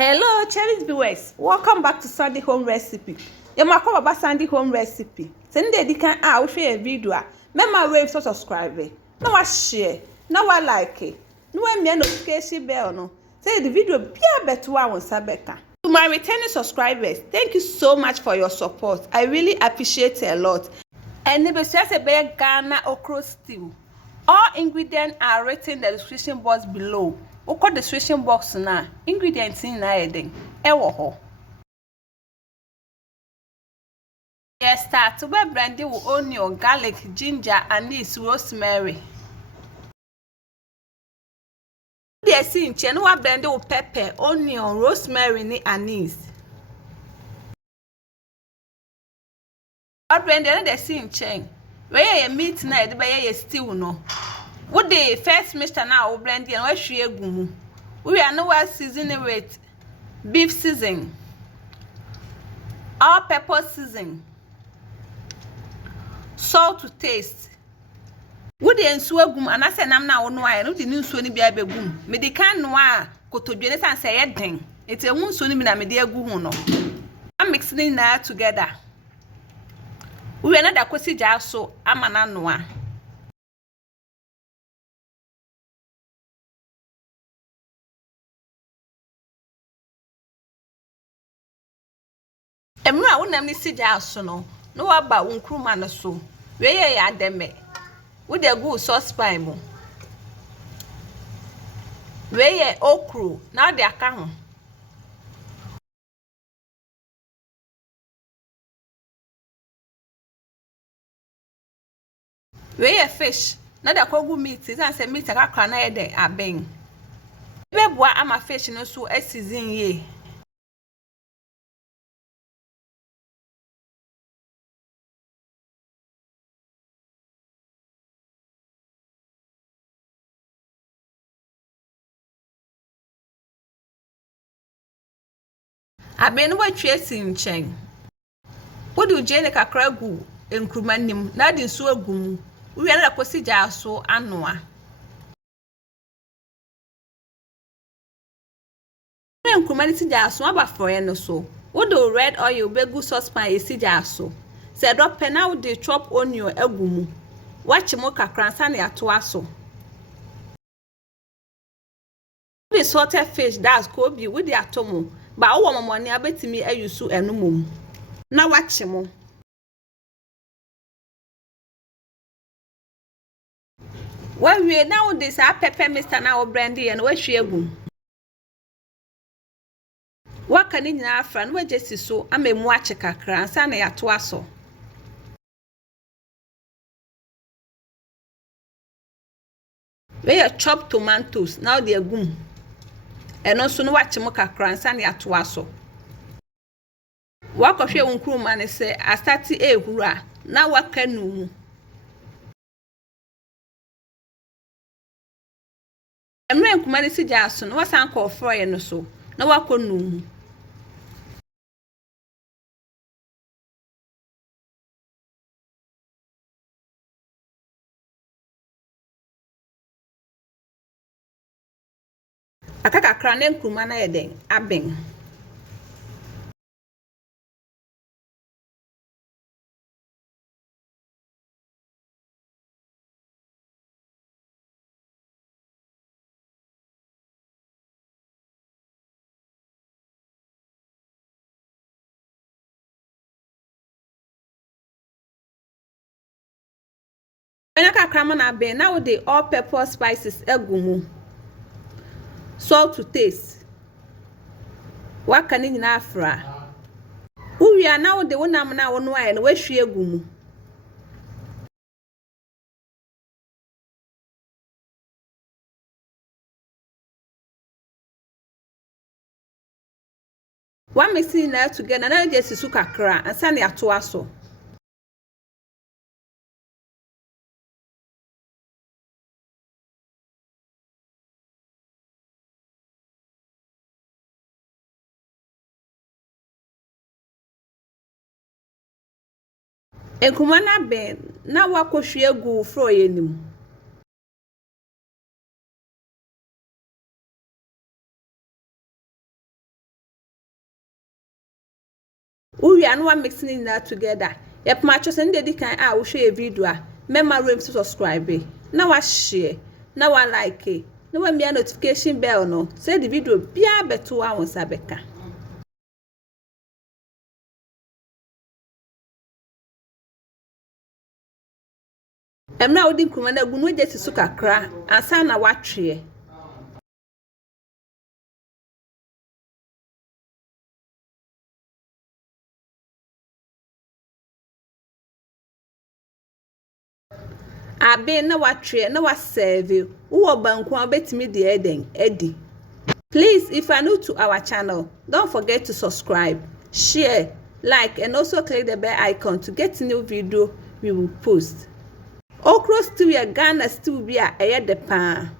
Hello, cherished viewers. Welcome back to Sunday Home Recipe. You might call about Sunday Home Recipe. Send the can out share a video. Remember wave so subscribe. No I share. No I like it. No I me notification bell no. Say the video be a better one on Sabeka. To my returning subscribers, thank you so much for your support. I really appreciate it a lot. And the best a bear Ghana Okro stew. All ingredients are written in the description box below. Oko description box na ingredients in na eden ewo ho. Yes, start to blend with onion, garlic, ginger, anise, rosemary. They see in chen wa blend with pepper, onion, rosemary ni anise. What blend they see in chen. Where ye meat na e be ye stew no. What the first mixture now we blend and we share gumu. We are now seasoning with beef seasoning, all pepper seasoning, salt to taste. We the nsuo gum and I say nam na ono aye no the nsuo ni bia begum. Me the kan no a kotodwe san say yeden. It e nsuo ni bi na me de agu hu no. I'm mixing na together. We are not da kwesi ja so amana no a. Emra wonam ni sija aso no no waba wonkruma no so we ye ya deme we dey go saucepan mu we ye okro na de aka ho we ye fish na de kogu meat san say meat aka na ye de aben be boa ama fish no so asizin ye. Aben wa twesi nchen wodu je ne kakra gu enkruma nim na de nso agum we na kosi ja so anoa enkruma ni si ja so aba froye no so wodu red oil begu saucepan e si ja so se do pe na wodu chop onion agum wachi mo kakra nsa na ato aso the salted fish that's kobi with the atomo ba wo momoni abetimi ayusu enumom na wachi mo we now this a pepper mister na wo brandy and we hwe agum waka ni nyina afra na wajesi so amemu ache kakra nsa na yato aso we chop tomatoes now the agum eno so no wachi mo kakra nsa na yato aso wakohwe wonkruma ne se astati ehuru a na waka nu emre nkuma ne sija aso no wasan ko froye no so na wakonu akaka kra na nkuma na yeden aben ena kakra ma na ben na wo the all pepper spices agumu salt to taste waka ni nyina afra uwia na wo de wonam na wo no aye na wahwie agumu wa mixing na together na je sisu kakra ansa na yato aso enkuma na ben na wakohwe agu froye nim We are not mixing that together. Yep, matches and the kind I will share a video. Remember to subscribe. Now I share. Now I like it. Now when me a notification bell no. Say the video be a better one Sabeka. I'm now doing commander Gunu just to suka cra and sign a watch here. Abe na watch na was serve you. Who bank one bet me the Eddie. Please, if you are new to our channel, don't forget to subscribe, share, like, and also click the bell icon to get new video we will post. Okro stew ya Ghana stew be a the pan.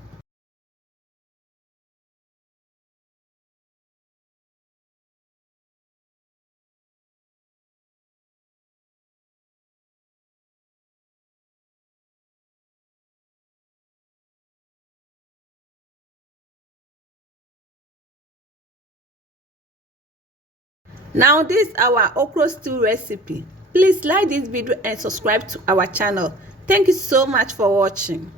Now this is our okra stew recipe. Please like this video and subscribe to our channel. Thank you so much for watching.